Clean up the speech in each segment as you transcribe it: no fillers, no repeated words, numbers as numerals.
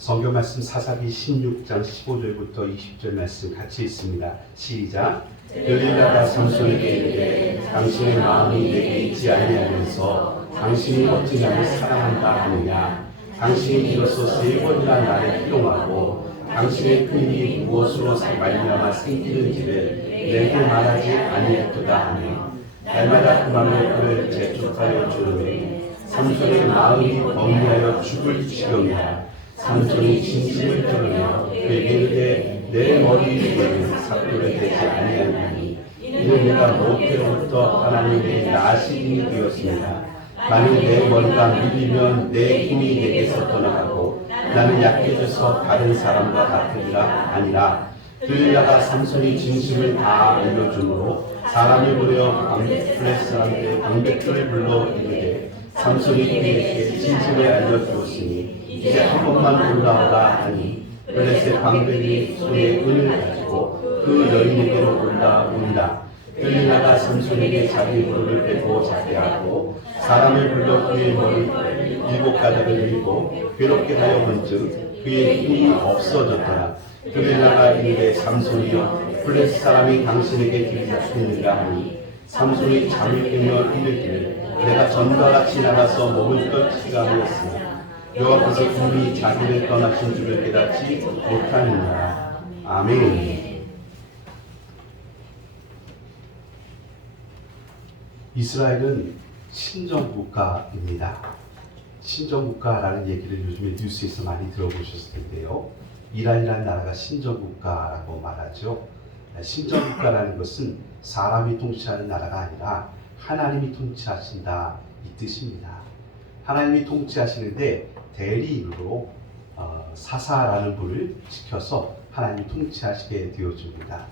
성경 말씀 사사기 16장 15절부터 20절 말씀 같이 있습니다. 시작. 들릴라가 삼손에게 이르되 당신의 마음이 내게 있지 아니하면서 당신이 어찌 나를 사랑한다 하느냐. 당신이 이로써 세 번이나 나를 희롱하고 당신의 큰 일이 무엇으로 말미암아 생기는지를 내게 말하지 아니했도다 하네. 날마다 그 맘을 그를 재촉하여 주르매 삼손의 마음이 범위하여 죽을 지경이라. 삼손이 진심을 드러내어 그에게 이르되 내 머리 위에는 삭도를 대지 아니하나니 이는 내가 모태로부터 하나님의 나시린이 되었습니다. 만일 내 머리가 밀리면 내 힘이 내게서 떠나가고 나는 약해져서 다른 사람과 같으리라. 아니라 들릴라가 삼손이 진심을 다 알려주므로 사람을 보내어 블레셋 사람들의 방백들을 불러 이르되 삼손이 그에게 진심을 알려주었으니 이제 한 번만 올라오라 하니 블레셋 방백이 손에 은을 가지고 그 여인에게로 올라온다. 들릴라가 삼손에게 자기 무릎을 빼고 자게 하고 사람을 불러 그의 머리 7가닥을 밀고 괴롭게 하여 본즉 그의 힘이 없어졌더라. 들릴라가 이르되 삼손이여 블레셋 사람이 당신에게 들리셨느니라 하니 삼손이 잠을 깨며 이르기를 내가 전과 같이 나가서 몸을 떨치가 하였으나 여호와께서 분이 자기를 떠나신 줄을 깨닫지 못하느니라. 아멘. 이스라엘은 신정국가입니다. 신정국가라는 얘기를 요즘에 뉴스에서 많이 들어보셨을 텐데요. 이란이라는 나라가 신정국가라고 말하죠. 신정국가라는 것은 사람이 통치하는 나라가 아니라 하나님이 통치하신다 이 뜻입니다. 하나님이 통치하시는데 대리인으로 사사라는 분을 시켜서 하나님이 통치하시게 되어줍니다.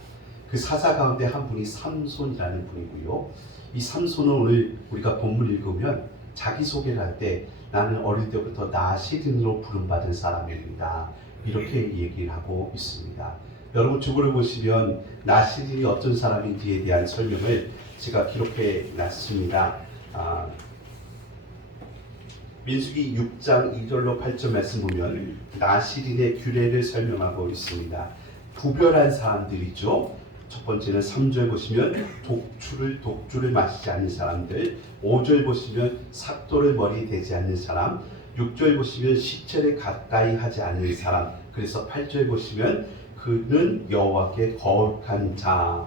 그 사사 가운데 한 분이 삼손이라는 분이고요. 이 삼손은 오늘 우리가 본문 읽으면 자기소개를 할 때 나는 어릴 때부터 나시린으로 부름받은 사람입니다. 이렇게 얘기를 하고 있습니다. 여러분 주보를 보시면 나시린이 어떤 사람인지에 대한 설명을 제가 기록해 놨습니다. 민수기 6장 2절로 8절 말씀 보면 나시린의 규례를 설명하고 있습니다. 부별한 사람들이죠. 첫 번째는 3절 보시면 독주를 마시지 않는 사람들, 5절 보시면 삭도를 머리에 대지 않는 사람, 6절 보시면 시체를 가까이 하지 않는 사람, 그래서 8절 보시면 그는 여호와께 거룩한 자.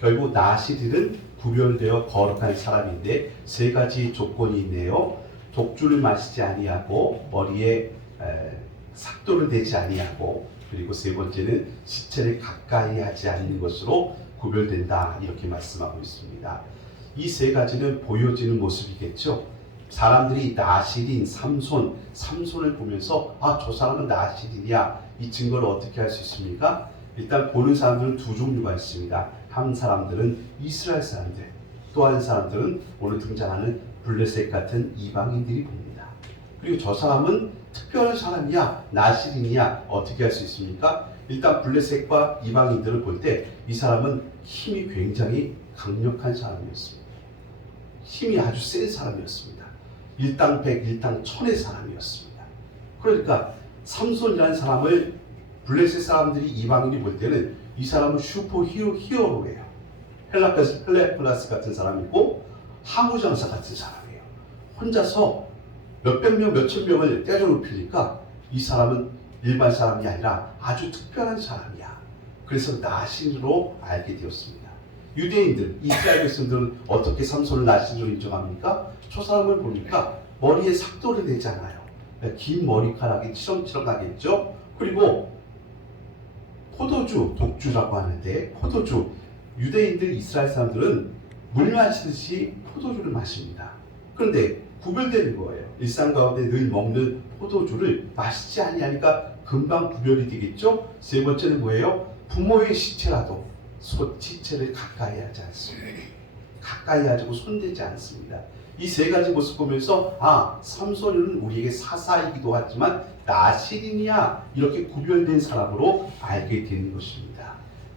결국 나시린은 구별되어 거룩한 사람인데 세 가지 조건이 있네요. 독주를 마시지 아니하고 머리에 삭도를 대지 아니하고 그리고 세 번째는 시체를 가까이 하지 않는 것으로 구별된다 이렇게 말씀하고 있습니다. 이 세 가지는 보여지는 모습이겠죠. 사람들이 나시린, 삼손을 보면서 저 사람은 나시린이야 이 증거를 어떻게 할 수 있습니까? 일단 보는 사람들은 두 종류가 있습니다. 한 사람들은 이스라엘 사람들, 또 한 사람들은 오늘 등장하는 블레셋 같은 이방인들이 봅니다. 그리고 저 사람은 특별한 사람이야, 나시린이야 어떻게 할 수 있습니까? 일단 블레셋과 이방인들을 볼 때 이 사람은 힘이 굉장히 강력한 사람이었습니다. 힘이 아주 센 사람이었습니다. 일당백, 일당천의 사람이었습니다. 그러니까 삼손이라는 사람을 블레셋 사람들이 이방인이 볼 때는 이 사람은 슈퍼 히어로예요. 헬라플라스 같은 사람이고 항우장사 같은 사람이에요. 혼자서 몇백 명, 몇천 명을 때려 눕히니까 이 사람은 일반 사람이 아니라 아주 특별한 사람이야. 그래서 나신으로 알게 되었습니다. 유대인들, 이스라엘 백성들은 어떻게 삼손을 나신으로 인정합니까? 저 사람을 보니까 머리에 삭도를 대잖아요. 긴 머리카락이 치렁치렁하겠죠. 그리고 포도주, 독주라고 하는데 포도주, 유대인들, 이스라엘 사람들은 물 마시듯이 포도주를 마십니다. 그런데 구별되는 거예요. 일상 가운데 늘 먹는 포도주를 마시지 아니하니까 금방 구별이 되겠죠. 세 번째는 뭐예요? 부모의 시체라도 시체를 가까이 하지 않습니다. 가까이 하고 손대지 않습니다. 이 세 가지 모습 보면서 삼손은 우리에게 사사이기도 하지만 나시린이야 이렇게 구별된 사람으로 알게 되는 것입니다.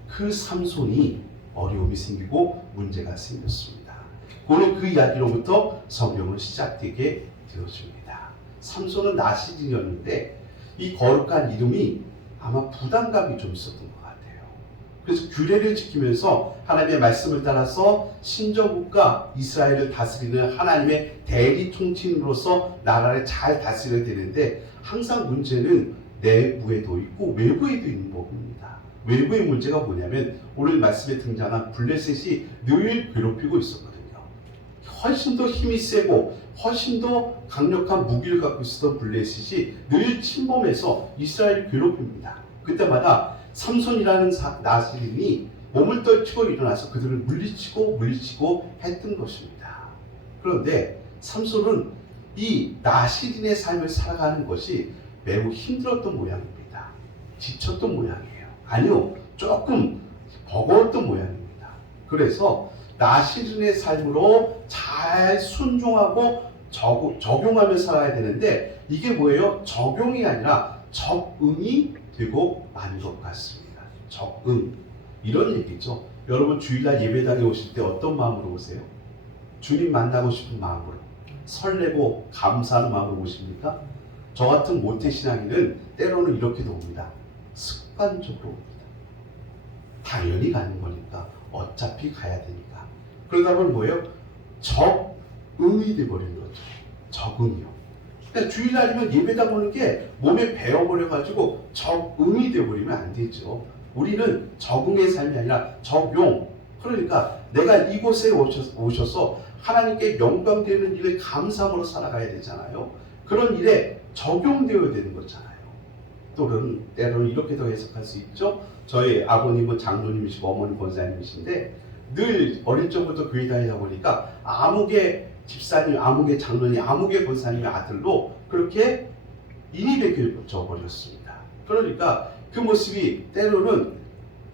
그 삼손이 어려움이 생기고 문제가 생겼습니다. 오늘 그 이야기로부터 성경은 시작되게 되어집니다. 삼손은 나시린이었는데 이 거룩한 이름이 아마 부담감이 좀 있었던 것 같아요. 그래서 규례를 지키면서 하나님의 말씀을 따라서 신정국가 이스라엘을 다스리는 하나님의 대리 통치인으로서 나라를 잘 다스려야 되는데, 항상 문제는 내부에도 있고 외부에도 있는 법입니다. 외부의 문제가 뭐냐면 오늘 말씀에 등장한 블레셋이 늘 괴롭히고 있었거든요. 훨씬 더 힘이 세고 훨씬 더 강력한 무기를 갖고 있었던 블레셋이 늘 침범해서 이스라엘을 괴롭힙니다. 그때마다 삼손이라는 나시린이 몸을 떨치고 일어나서 그들을 물리치고 했던 것입니다. 그런데 삼손은 이 나시린의 삶을 살아가는 것이 매우 힘들었던 모양입니다. 지쳤던 모양이에요. 아니요, 조금 버거웠던 모양입니다. 그래서 나시린의 삶으로 잘 순종하고 적용하며 살아야 되는데, 이게 뭐예요? 적용이 아니라 적응이 되고 만 것 같습니다. 적응, 이런 얘기죠. 여러분 주일날 예배당에 오실 때 어떤 마음으로 오세요? 주님 만나고 싶은 마음으로, 설레고 감사하는 마음으로 오십니까? 저 같은 모태신앙인은 때로는 이렇게도 옵니다. 습관적으로 옵니다. 당연히 가는 거니까, 어차피 가야 되니까. 그러다 보면 뭐예요? 적응이 돼버리는 거죠. 적응이요. 그러니까 주일날이면 예배당 오는 게 몸에 배어버려가지고 적응이 돼버리면 안 되죠. 우리는 적응의 삶이 아니라 적용. 그러니까 내가 이곳에 오셔서 하나님께 영광되는 일을 감사함으로 살아가야 되잖아요. 그런 일에 적용되어야 되는 거잖아요. 때로는 이렇게도 해석할 수 있죠. 저희 아버님은 장로님이시고 어머니 권사님이신데, 늘 어릴 적부터 교회 다니다 보니까 아무개 집사님, 아무개 장로님, 아무개 권사님의 아들로 그렇게 인이백해져 버렸습니다. 그러니까 그 모습이 때로는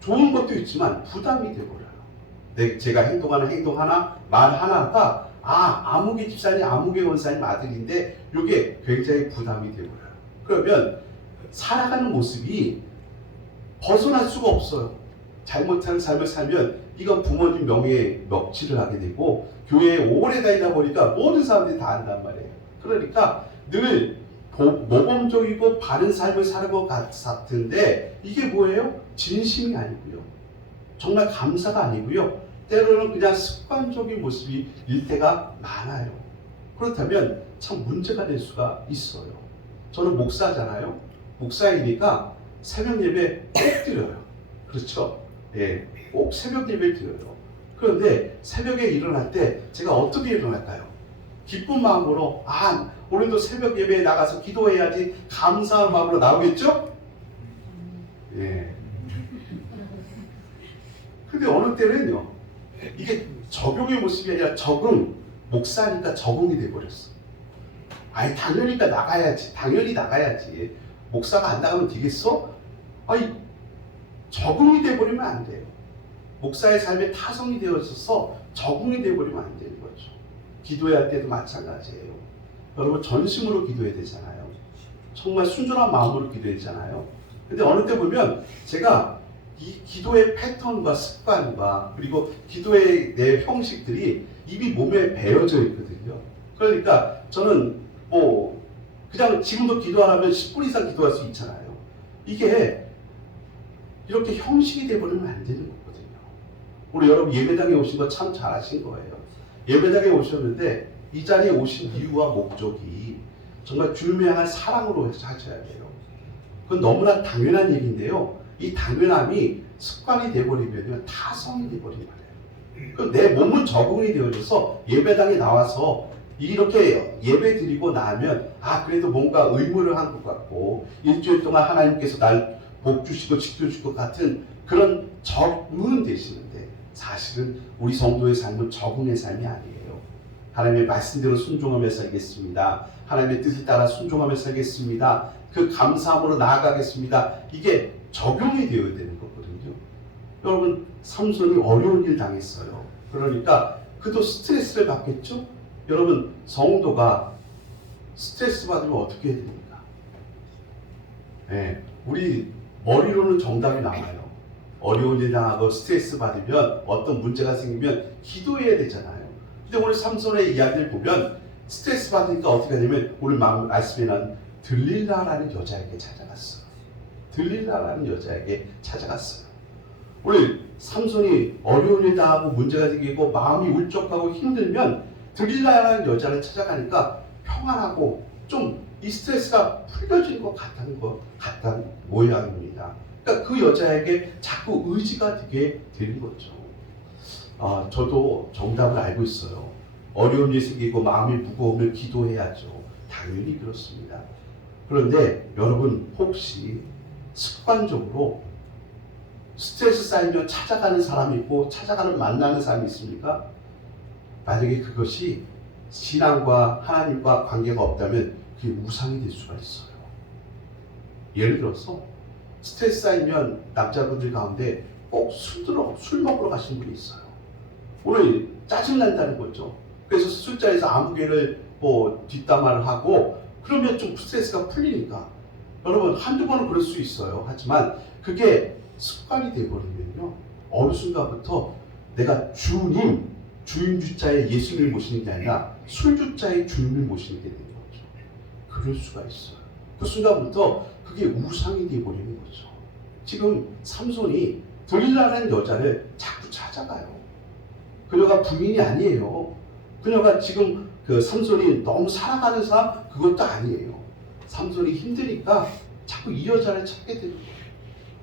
좋은 것도 있지만 부담이 되어버려요. 제가 행동하는 행동 하나, 말 하나가 아무개 집사님, 아무개 권사님 아들인데 이게 굉장히 부담이 되어버려요. 그러면 살아가는 모습이 벗어날 수가 없어요. 잘못한 삶을 살면 이건 부모님 명예에 멱질을 하게 되고, 교회에 오래 다니다 보니까 모든 사람들이 다 안단 말이에요. 그러니까 늘 모범적이고 바른 삶을 사는 것 같은데, 이게 뭐예요? 진심이 아니고요, 정말 감사가 아니고요, 때로는 그냥 습관적인 모습일 때가 많아요. 그렇다면 참 문제가 될 수가 있어요. 저는 목사잖아요. 목사이니까 새벽 예배 꼭 드려요. 그렇죠? 예, 꼭 새벽 예배 드려요. 그런데 새벽에 일어날 때 제가 어떻게 일어날까요? 기쁜 마음으로, 오늘도 새벽 예배에 나가서 기도해야지, 감사한 마음으로 나오겠죠? 예. 근데 어느 때는요, 이게 적용의 모습이 아니라 적응, 목사니까 적응이 돼버렸어. 당연히니까 나가야지, 당연히 나가야지. 목사가 안 나가면 되겠어? 적응이 돼버리면 안 돼요. 목사의 삶에 타성이 되어 있어서 적응이 돼버리면 안 되는 거죠. 기도할 때도 마찬가지예요. 여러분 전심으로 기도해야 되잖아요. 정말 순전한 마음으로 기도했잖아요. 근데 어느 때 보면 제가 이 기도의 패턴과 습관과 그리고 기도의 내 형식들이 이미 몸에 배어져 있거든요. 그러니까 저는 그냥 지금도 기도하면 10분 이상 기도할 수 있잖아요. 이게 이렇게 형식이 돼버리면 안 되는 거거든요. 우리 여러분 예배당에 오신 거 참 잘하신 거예요. 예배당에 오셨는데 이 자리에 오신 이유와 목적이 정말 주님을 향한 사랑으로 하셔야 돼요. 그건 너무나 당연한 얘기인데요. 이 당연함이 습관이 돼버리면 타성이 돼버리는 거예요. 그럼 내 몸은 적응이 되어져서 예배당에 나와서 이렇게 예배 드리고 나면 그래도 뭔가 의무를 한 것 같고, 일주일 동안 하나님께서 날 복 주시고 지켜줄 것 같은 그런 적응은 되시는데, 사실은 우리 성도의 삶은 적응의 삶이 아니에요. 하나님의 말씀대로 순종하며 살겠습니다. 하나님의 뜻을 따라 순종하며 살겠습니다. 그 감사함으로 나아가겠습니다. 이게 적용이 되어야 되는 거거든요. 여러분 삼손이 어려운 일 당했어요. 그러니까 그도 스트레스를 받겠죠. 여러분 성도가 스트레스 받으면 어떻게 해야 됩니까? 우리 머리로는 정답이 나와요. 어려운 일 당하고 스트레스 받으면, 어떤 문제가 생기면 기도해야 되잖아요. 근데 오늘 삼손의 이야기를 보면 스트레스 받으니까 어떻게 하냐면, 오늘 말씀에 난 들릴라라는 여자에게 찾아갔어요. 들릴라라는 여자에게 찾아갔어요. 우리 삼손이 어려운 일 당하고 문제가 생기고 마음이 울적하고 힘들면 들릴라라는 여자를 찾아가니까 평안하고 좀 이 스트레스가 풀려지는 것 같다는 모양입니다. 그러니까 그 여자에게 자꾸 의지가 되게 되는 거죠. 저도 정답을 알고 있어요. 어려운 일이 생기고 마음이 무거우면 기도해야죠. 당연히 그렇습니다. 그런데 여러분 혹시 습관적으로 스트레스 쌓이면 찾아가는 사람이 있고 만나는 사람이 있습니까? 만약에 그것이 신앙과 하나님과 관계가 없다면 그게 우상이 될 수가 있어요. 예를 들어서 스트레스 쌓이면 남자분들 가운데 꼭 술 먹으러 가신 분이 있어요. 오늘 짜증난다는 거죠. 그래서 술자리에서 아무 개를 뒷담화를 하고 그러면 좀 스트레스가 풀리니까 여러분 한두 번은 그럴 수 있어요. 하지만 그게 습관이 되어버리면요 어느 순간부터 내가 주님 주자에 예수님을 모시는 게 아니라 술주자에 주님을 모시는 게 되는 거죠. 그럴 수가 있어요. 그 순간부터 그게 우상이 되어버리는 거죠. 지금 삼손이 들릴라라는 여자를 자꾸 찾아가요. 그녀가 부인이 아니에요. 그녀가 지금 그 삼손이 너무 살아가는 사람 그것도 아니에요. 삼손이 힘드니까 자꾸 이 여자를 찾게 되는 거예요.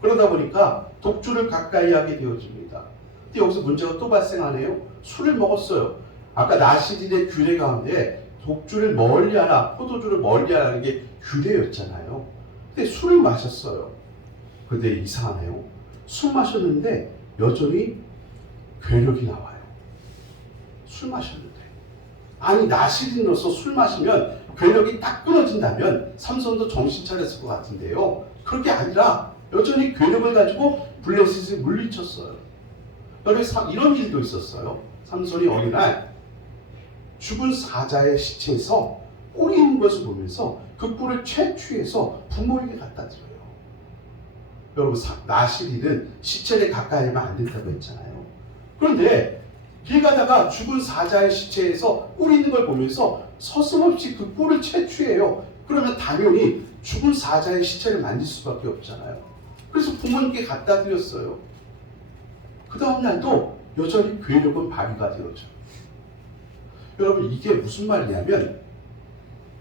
그러다 보니까 독주를 가까이 하게 되어집니다. 근데 여기서 문제가 또 발생하네요. 술을 먹었어요. 아까 나시린의 규례 가운데 독주를 멀리하라, 포도주를 멀리하라는 게 규례였잖아요. 근데 술을 마셨어요. 근데 이상하네요. 술 마셨는데 여전히 괴력이 나와요. 술 마셨는데. 아니 나시린으로서 술 마시면 괴력이 딱 끊어진다면 삼손도 정신 차렸을 것 같은데요. 그게 아니라 여전히 괴력을 가지고 블레셋을 물리쳤어요. 이런 일도 있었어요. 삼손이 어느 날 죽은 사자의 시체에서 꿀이 있는 것을 보면서 그 꿀을 채취해서 부모에게 갖다 드려요. 여러분 나시린은 시체를 가까이 하면 안 된다고 했잖아요. 그런데 길 가다가 죽은 사자의 시체에서 꿀이 있는 걸 보면서 서슴없이 그 꿀을 채취해요. 그러면 당연히 죽은 사자의 시체를 만질 수밖에 없잖아요. 그래서 부모님께 갖다 드렸어요. 그 다음 날도 여전히 괴력은 발휘가 되었죠. 여러분 이게 무슨 말이냐면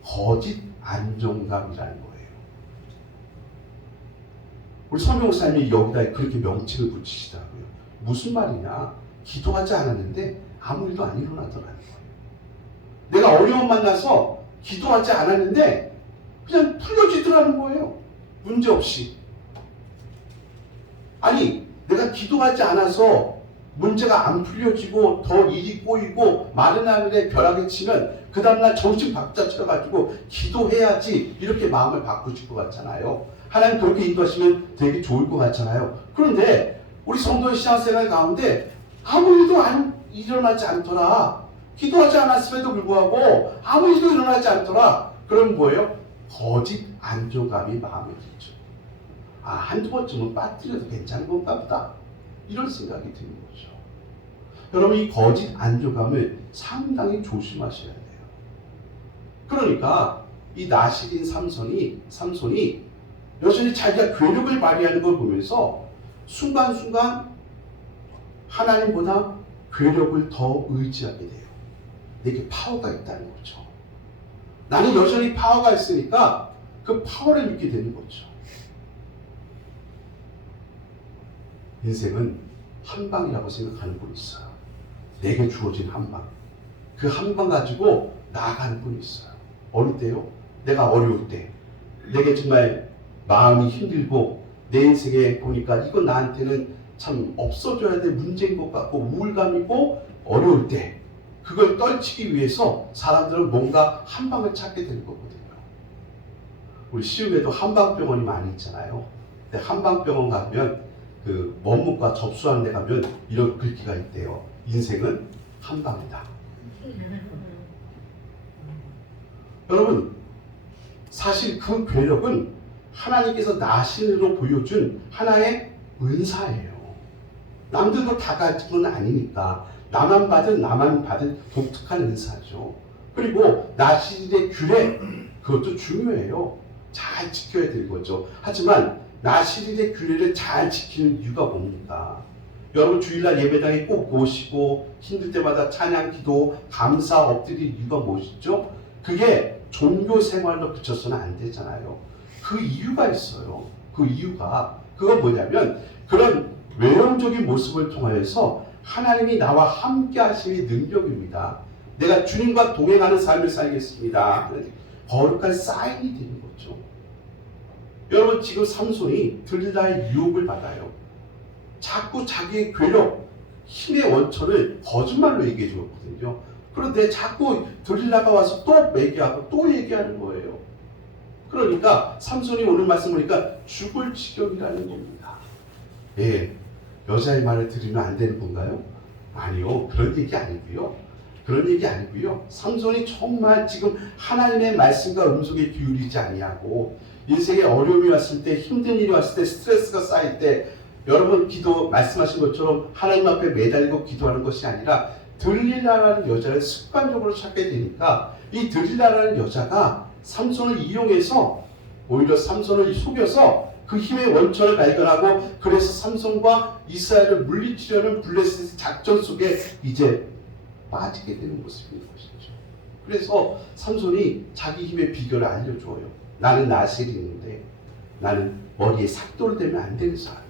거짓 안정감이라는 거예요. 우리 서명사님이 여기다 그렇게 명칭을 붙이시더라고요. 무슨 말이냐? 기도하지 않았는데 아무 일도 안 일어나더라는 거예요. 내가 어려움 만나서 기도하지 않았는데 그냥 풀려지더라는 거예요. 문제없이. 아니 내가 기도하지 않아서 문제가 안 풀려지고 더 일이 꼬이고 마른 하늘에 벼락이 치면 그 다음날 정신 박자 쳐가지고 기도해야지 이렇게 마음을 바꾸실 것 같잖아요. 하나님 그렇게 인도하시면 되게 좋을 것 같잖아요. 그런데 우리 성도의 신앙생활 가운데 아무 일도 일어나지 않더라. 기도하지 않았음에도 불구하고 아무 일도 일어나지 않더라. 그럼 뭐예요? 거짓 안정감이 마음에 들죠. 한두 번쯤은 빠뜨려도 괜찮은 건가 보다. 이런 생각이 드는 거죠. 여러분 이 거짓 안정감을 상당히 조심하셔야 돼요. 그러니까 이 나시린 삼손이 여전히 자기가 괴력을 발휘하는 걸 보면서 순간순간 하나님보다 괴력을 더 의지하게 돼요. 내게 파워가 있다는 거죠. 나는 여전히 파워가 있으니까 그 파워를 믿게 되는 거죠. 인생은 한 방이라고 생각하는 분이 있어요. 내게 주어진 한 방. 그 한 방 가지고 나아가는 분이 있어요. 어느 때요? 내가 어려울 때. 내게 정말 마음이 힘들고 내 인생에 보니까 이건 나한테는 참 없어져야 될 문제인 것 같고 우울감이고 어려울 때 그걸 떨치기 위해서 사람들은 뭔가 한 방을 찾게 되는 거거든요. 우리 시흥에도 한방병원이 많이 있잖아요. 근데 한방병원 가면 그 원무과 접수하는 데 가면 이런 글귀가 있대요. 인생은 한 방이다. 여러분 사실 그 괴력은 하나님께서 나신으로 보여준 하나의 은사예요. 남들도 다 가진 건 아니니까 나만 받은 독특한 은사죠. 그리고 나신의 규례 그것도 중요해요. 잘 지켜야 되는 거죠. 하지만 나시린의 규례를 잘 지키는 이유가 뭡니까? 여러분 주일날 예배당에 꼭 오시고 힘들 때마다 찬양, 기도, 감사 엎드릴 이유가 무엇이죠? 그게 종교 생활로 그쳐서는 안 되잖아요. 그 이유가 있어요. 그 이유가 그건 뭐냐면 그런 외형적인 모습을 통하여서 하나님이 나와 함께 하시는 능력입니다. 내가 주님과 동행하는 삶을 살겠습니다. 거룩한 사인이 되는 거죠. 여러분 지금 삼손이 들릴라의 유혹을 받아요. 자꾸 자기의 괴력, 힘의 원천을 거짓말로 얘기해 줬거든요. 그런데 자꾸 들릴라가 와서 또 얘기하고 또 얘기하는 거예요. 그러니까 삼손이 오늘 말씀 보니까 죽을 지경이라는 겁니다. 예, 여자의 말을 들으면 안 되는 건가요? 아니요, 그런 얘기 아니고요. 그런 얘기 아니고요. 삼손이 정말 지금 하나님의 말씀과 음성에 기울이지 아니하고 인생에 어려움이 왔을 때, 힘든 일이 왔을 때, 스트레스가 쌓일 때 여러분 기도 말씀하신 것처럼 하나님 앞에 매달리고 기도하는 것이 아니라 들릴라라는 여자를 습관적으로 찾게 되니까 이 들릴라라는 여자가 삼손을 이용해서 오히려 삼손을 속여서 그 힘의 원천을 발견하고 그래서 삼손과 이스라엘을 물리치려는 블레셋의 작전 속에 이제 빠지게 되는 모습인 것이죠. 그래서 삼손이 자기 힘의 비결을 알려줘요. 나는 나실인데 나는 머리에 삭도를 대면 안 되는 사람이다.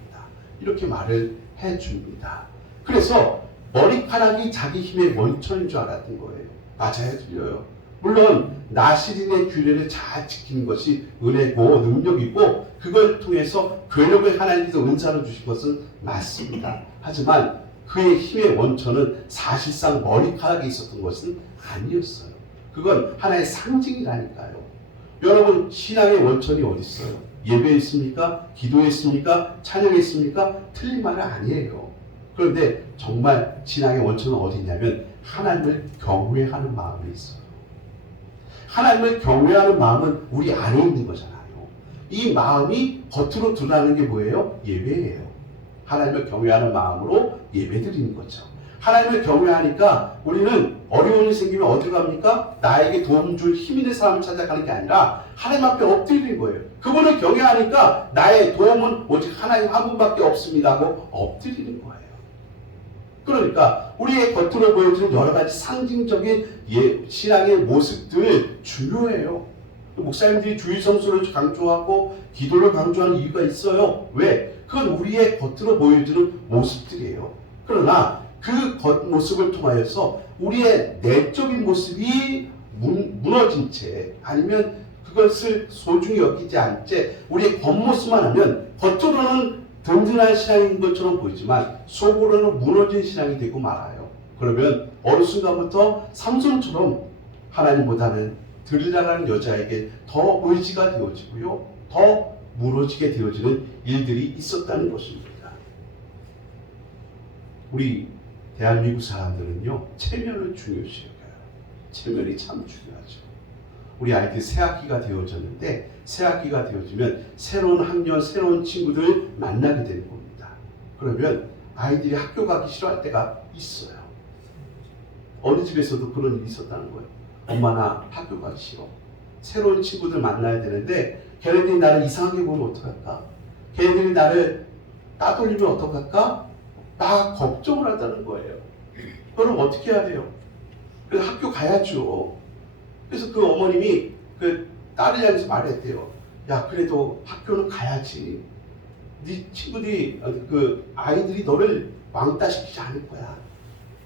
이렇게 말을 해줍니다. 그래서 머리카락이 자기 힘의 원천인 줄 알았던 거예요. 맞아요, 틀려요. 물론 나시린의 규례를 잘 지키는 것이 은혜고 능력이고 그걸 통해서 괴력을 하나님께서 은사로 주신 것은 맞습니다. 하지만 그의 힘의 원천은 사실상 머리카락에 있었던 것은 아니었어요. 그건 하나의 상징이라니까요. 여러분 신앙의 원천이 어디 있어요? 예배에 있습니까? 기도에 있습니까? 찬양에 있습니까? 틀린 말은 아니에요. 그런데 정말 신앙의 원천은 어디 있냐면 하나님을 경외하는 마음에 있어요. 하나님을 경외하는 마음은 우리 안에 있는 거잖아요. 이 마음이 겉으로 드러나는 게 뭐예요? 예배예요. 하나님을 경외하는 마음으로 예배드리는 거죠. 하나님을 경외하니까 우리는 어려움이 생기면 어디로 갑니까? 나에게 도움 줄 힘 있는 사람을 찾아가는 게 아니라 하나님 앞에 엎드리는 거예요. 그분을 경외하니까 나의 도움은 오직 하나님 한 분밖에 없습니다 하고 엎드리는 거예요. 그러니까 우리의 겉으로 보여지는 여러 가지 상징적인 신앙의 모습들 중요해요. 목사님들이 주일 성수를 강조하고 기도를 강조하는 이유가 있어요. 왜? 그건 우리의 겉으로 보여지는 모습들이에요. 그러나 그 겉모습을 통하여서 우리의 내적인 모습이 무너진 채 아니면 그것을 소중히 여기지 않은 채 우리의 겉모습만 하면 겉으로는 든든한 신앙인 것처럼 보이지만 속으로는 무너진 신앙이 되고 말아요. 그러면 어느 순간부터 삼손처럼 하나님보다는 들릴라라는 여자에게 더 의지가 되어지고요. 더 무너지게 되어지는 일들이 있었다는 것입니다. 우리 대한민국 사람들은요. 체면을 중요시 여겨요. 체면이 참 중요하죠. 우리 아이들 새학기가 되어졌는데 새학기가 되어지면 새로운 학년, 새로운 친구들 만나게 되는 겁니다. 그러면 아이들이 학교 가기 싫어할 때가 있어요. 어느 집에서도 그런 일이 있었다는 거예요. 엄마 나 학교 가기 싫어. 새로운 친구들 만나야 되는데 걔네들이 나를 이상하게 보면 어떡할까? 걔네들이 나를 따돌리면 어떡할까? 막 걱정을 한다는 거예요. 그럼 어떻게 해야 돼요? 그래서 학교 가야죠. 그래서 그 어머님이 그 딸을 향해서 말했대요. 야, 그래도 학교는 가야지. 네 친구들이, 그 아이들이 너를 왕따시키지 않을 거야.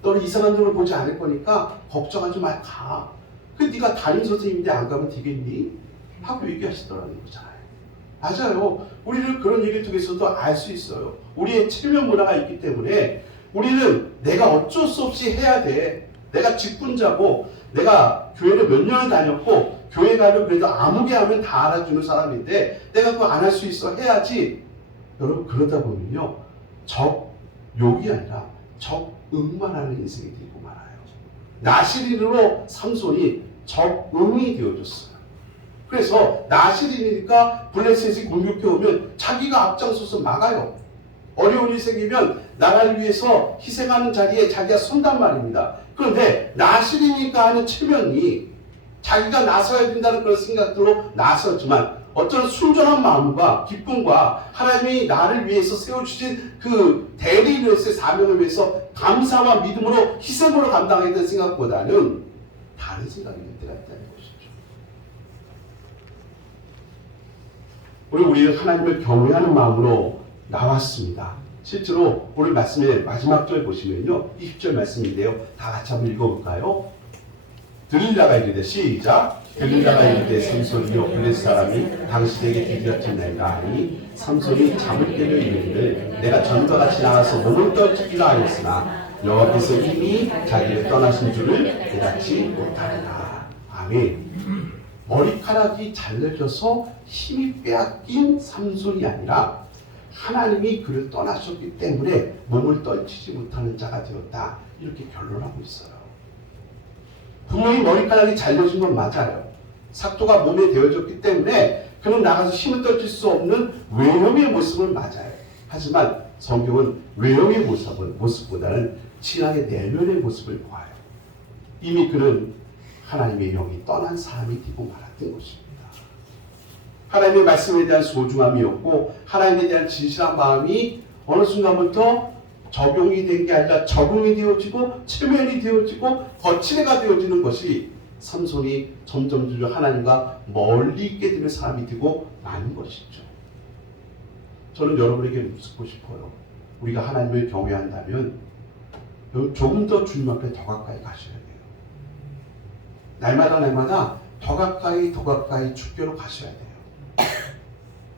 너를 이상한 눈으로 보지 않을 거니까 걱정하지 말 가. 그 네가 담임 선생님인데 안 가면 되겠니? 하고 얘기하시더라는 거잖아요. 맞아요. 우리는 그런 얘기를 통해서도 알 수 있어요. 우리의 체면 문화가 있기 때문에 우리는 내가 어쩔 수 없이 해야 돼. 내가 직분자고 내가 교회를 몇 년을 다녔고 교회 가면 그래도 아무개 하면 다 알아주는 사람인데 내가 그거 안 할 수 있어 해야지. 여러분 그러다 보면요. 적욕이 아니라 적응만 하는 인생이 되고 말아요. 나시린으로 삼손이 적응이 되어졌어요. 그래서 나시린이니까 블레셋이 공격해 오면 자기가 앞장서서 막아요. 어려운 일이 생기면 나라를 위해서 희생하는 자리에 자기가 선단 말입니다. 그런데 나시린이니까 하는 체면이 자기가 나서야 된다는 그런 생각들로 나섰지만 어떤 순전한 마음과 기쁨과 하나님이 나를 위해서 세워주신 그 대리인으로서의 사명을 위해서 감사와 믿음으로 희생으로 감당하겠다는 생각보다는 다른 생각이 들 때가 있다는 것이죠. 우리는 하나님을 경외하는 마음으로 나왔습니다. 실제로 오늘 말씀의 마지막 절 보시면요, 20절 말씀인데요, 다 같이 한번 읽어볼까요? 들릴라가 이르되, 시작. 들릴라가 이르되 삼손이요 블레셋 사람이 당신에게 비벼쳤나이다 하니 삼손이 잠을 때려 이르기를 내가 전과 같이 나가서 몸을 떨치기라 하였으나 여호와께서 이미 자기를 떠나신 줄을 깨닫지 못하리라. 아멘. 머리카락이 잘려져서 힘이 빼앗긴 삼손이 아니라 하나님이 그를 떠나셨기 때문에 몸을 떨치지 못하는 자가 되었다. 이렇게 결론하고 있어요. 분명히 머리카락이 잘려진 건 맞아요. 삭도가 몸에 되어졌기 때문에 그는 나가서 힘을 떨칠 수 없는 외형의 모습은 맞아요. 하지만 성경은 외형의 모습보다는 진하게 내면의 모습을 보아요. 이미 그는 하나님의 영이 떠난 사람이 되고 말았던 것입니다. 하나님의 말씀에 대한 소중함이었고 하나님에 대한 진실한 마음이 어느 순간부터 적용이 된 게 아니라 적응이 되어지고 체면이 되어지고 거칠애가 되어지는 것이 삼손이 점점 하나님과 멀리 있게 되는 사람이 되고 마는 것이죠. 저는 여러분에게 묻고 싶어요. 우리가 하나님을 경외한다면 조금 더 주님 앞에 더 가까이 가셔야 돼요. 날마다 더 가까이 주께로 가셔야 돼요.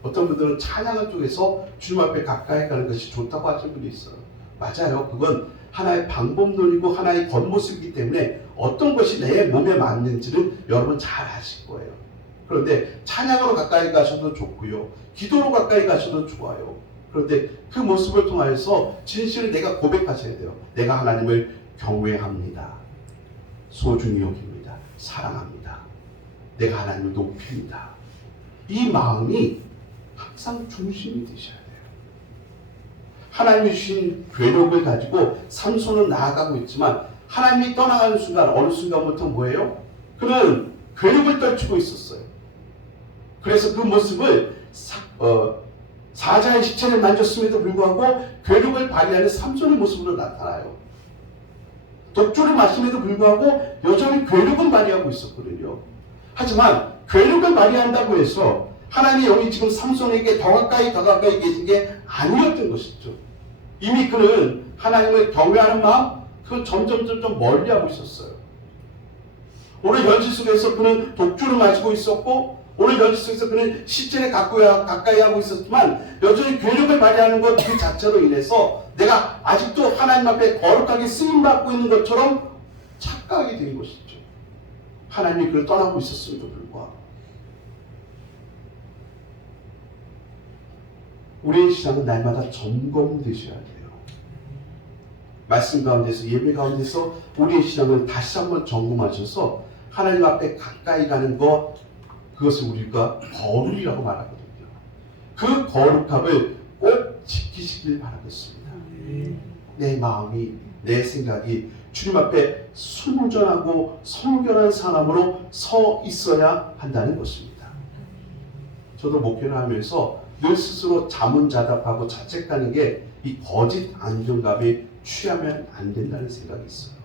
어떤 분들은 찬양을 통해서 주님 앞에 가까이 가는 것이 좋다고 하시는 분이 있어요. 맞아요. 그건 하나의 방법론이고 하나의 겉모습이기 때문에 어떤 것이 내 몸에 맞는지는 여러분 잘 아실 거예요. 그런데 찬양으로 가까이 가셔도 좋고요. 기도로 가까이 가셔도 좋아요. 그런데 그 모습을 통하여서 진실을 내가 고백하셔야 돼요. 내가 하나님을 경외합니다. 소중히 여깁니다. 사랑합니다. 내가 하나님을 높입니다. 이 마음이 항상 중심이 되셔야 돼요. 하나님이 주신 괴력을 가지고 삼손은 나아가고 있지만 하나님이 떠나가는 순간 어느 순간부터 뭐예요? 그는 괴력을 떨치고 있었어요. 그래서 그 모습을 사자의 시체를 만졌음에도 불구하고 괴력을 발휘하는 삼손의 모습으로 나타나요. 독주를 마심에도 불구하고 여전히 괴력은 발휘하고 있었거든요. 하지만 괴력을 발휘한다고 해서 하나님의 영이 지금 삼손에게 더 가까이 계신 게 아니었던 것이죠. 이미 그는 하나님을 경외하는 마음, 그건 점점 멀리하고 있었어요. 오늘 현실 속에서 그는 독주를 마시고 있었고, 오늘 현실 속에서 그는 시체를 가까이 하고 있었지만 여전히 괴력을 발휘하는 것 그 자체로 인해서 내가 아직도 하나님 앞에 거룩하게 쓰임받고 있는 것처럼 착각이 된 것이죠. 하나님이 그를 떠나고 있었음에도 불구하고. 우리의 신앙은 날마다 점검되셔야 돼요. 말씀 가운데서, 예배 가운데서 우리의 신앙을 다시 한번 점검하셔서 하나님 앞에 가까이 가는 것, 그것을 우리가 거룩이라고 말하거든요. 그 거룩함을 꼭 지키시길 바라겠습니다. 내 마음이, 내 생각이 주님 앞에 순전하고 성결한 사람으로 서 있어야 한다는 것입니다. 저도 목회를 하면서 늘 스스로 자문자답하고 자책하는 게 이 거짓 안정감에 취하면 안 된다는 생각이 있어요.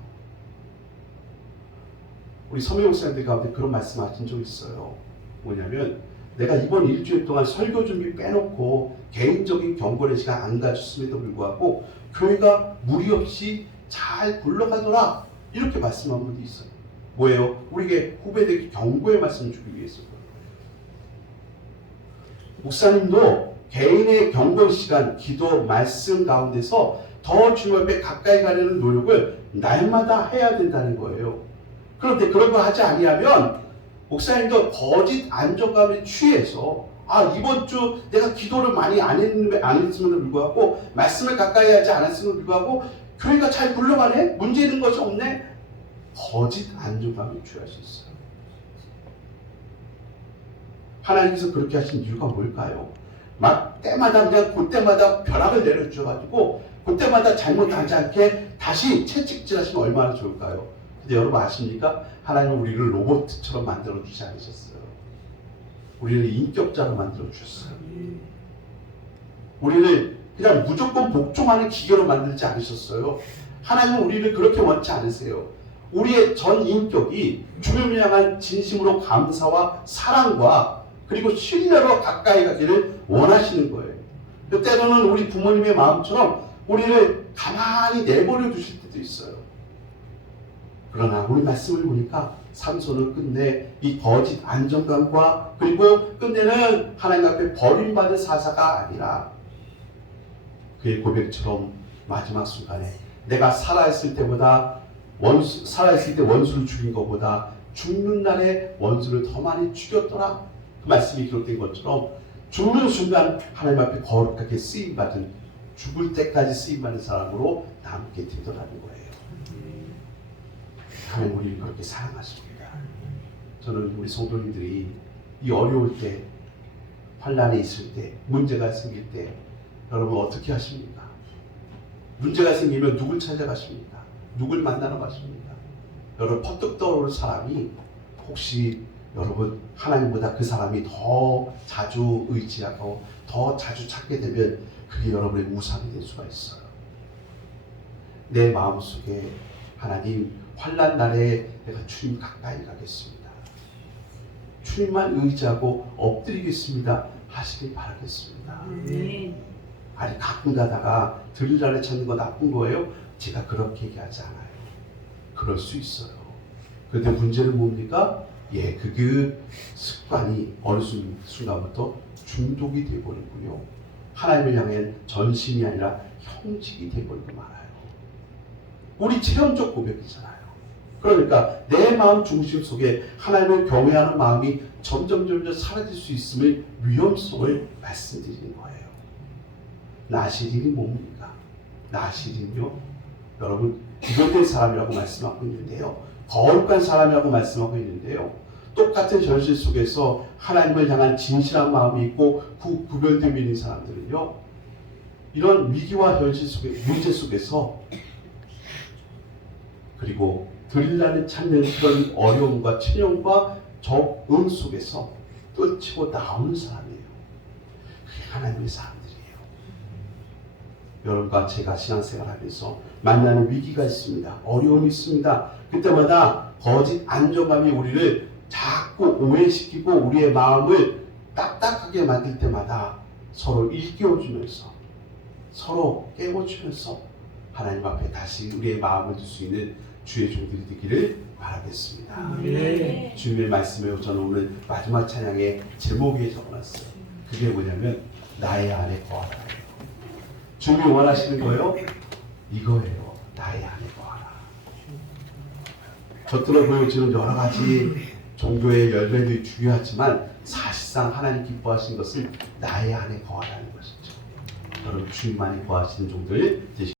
우리 서명 목사님들 가운데 그런 말씀하신 적 있어요. 뭐냐면 내가 이번 일주일 동안 설교 준비 빼놓고 개인적인 경건의 시간 안 가졌음에도 불구하고 교회가 무리 없이 잘 굴러가더라, 이렇게 말씀한 분도 있어요. 뭐예요? 우리에게 후배들에게 경고의 말씀을 주기 위해서. 목사님도 개인의 경건 시간, 기도, 말씀 가운데서 더 주님 앞에 가까이 가려는 노력을 날마다 해야 된다는 거예요. 그런데 그런 거 하지 아니하면 목사님도 거짓 안정감에 취해서 이번 주 내가 기도를 많이 안 했음에도 불구하고 말씀을 가까이 하지 않았음에도 불구하고 교회가 잘 굴러가네? 문제 있는 것이 없네? 거짓 안정감에 취할 수 있어요. 하나님께서 그렇게 하신 이유가 뭘까요? 막 때마다 그냥 그때마다 벼락을 내려주셔가지고 그때마다 잘못하지 않게 다시 채찍질하시면 얼마나 좋을까요? 근데 여러분 아십니까? 하나님은 우리를 로봇처럼 만들어주지 않으셨어요. 우리를 인격자로 만들어 주셨어요. 우리를 그냥 무조건 복종하는 기계로 만들지 않으셨어요. 하나님은 우리를 그렇게 원치 않으세요. 우리의 전 인격이 주님을 향한 진심으로 감사와 사랑과 그리고 신뢰로 가까이 가기를 원하시는 거예요. 때로는 우리 부모님의 마음처럼 우리를 가만히 내버려 두실 때도 있어요. 그러나 우리 말씀을 보니까 삼손은 끝내 이 거짓 안정감과 그리고 끝내는 하나님 앞에 버림받은 사사가 아니라 그의 고백처럼 마지막 순간에 내가 살아있을 때 원수를 죽인 것보다 죽는 날에 원수를 더 많이 죽였더라. 그 말씀이 기록된 것처럼 죽는 순간 하나님 앞에 거룩하게 쓰임받은 죽을 때까지 쓰임받는 사람으로 남게 되더라는 거예요. 하나님 우리를 그렇게 사랑하십니다. 저는 우리 성도님들이 이 어려울 때, 환난이 있을 때, 문제가 생길 때 여러분 어떻게 하십니까? 문제가 생기면 누굴 찾아가십니까? 누굴 만나러 가십니까? 여러분 퍼뜩 떠오르는 사람이 혹시 여러분 하나님보다 그 사람이 더 자주 의지하고 더 자주 찾게 되면 그게 여러분의 우상이 될 수가 있어요. 내 마음속에 하나님 환난 날에 내가 주님 가까이 가겠습니다. 주님만 의지하고 엎드리겠습니다. 하시길 바라겠습니다. 아니 가끔 가다가 들릴 날에 찾는 거 나쁜 거예요? 제가 그렇게 얘기하지 않아요. 그럴 수 있어요. 그런데 문제는 뭡니까? 그 습관이 어느 순간부터 중독이 되어버리고요. 하나님을 향한 전심이 아니라 형식이 되어버리고 말아요. 우리 체험적 고백이잖아요. 그러니까 내 마음 중심 속에 하나님을 경외하는 마음이 점점 사라질 수 있음을 위험성을 말씀드리는 거예요. 나실인이 뭡니까? 나실인요, 여러분 구별된 사람이라고 말씀하고 있는데요, 거룩한 사람이라고 말씀하고 있는데요, 똑같은 현실 속에서 하나님을 향한 진실한 마음이 있고 구별됨이 있는 사람들은요, 이런 위기와 현실 속에 문제 속에서 그리고 들리라는 찾는 그런 어려움과 체념과 적응 속에서 떨치고 나오는 사람이에요. 그게 하나님의 사람들이에요. 여러분과 제가 신앙생활하면서 만나는 위기가 있습니다. 어려움이 있습니다. 그때마다 거짓 안정감이 우리를 자꾸 오해시키고 우리의 마음을 딱딱하게 만들 때마다 서로 일깨워주면서 서로 깨워주면서 하나님 앞에 다시 우리의 마음을 둘 수 있는 주의 종들이 되기를 바라겠습니다. 네. 주님의 말씀에 저는 오늘 마지막 찬양의 제목에 적어놨어요. 그게 뭐냐면 나의 안에 거하라. 주님이 원하시는 거요? 이거예요. 나의 안에 거하라. 겉으로 보여지는 여러 가지 종교의 열매들이 중요하지만 사실상 하나님 기뻐하신 것은 나의 안에 거하라는 것이죠. 여러분 주님 안에 거하시는 종들 되시기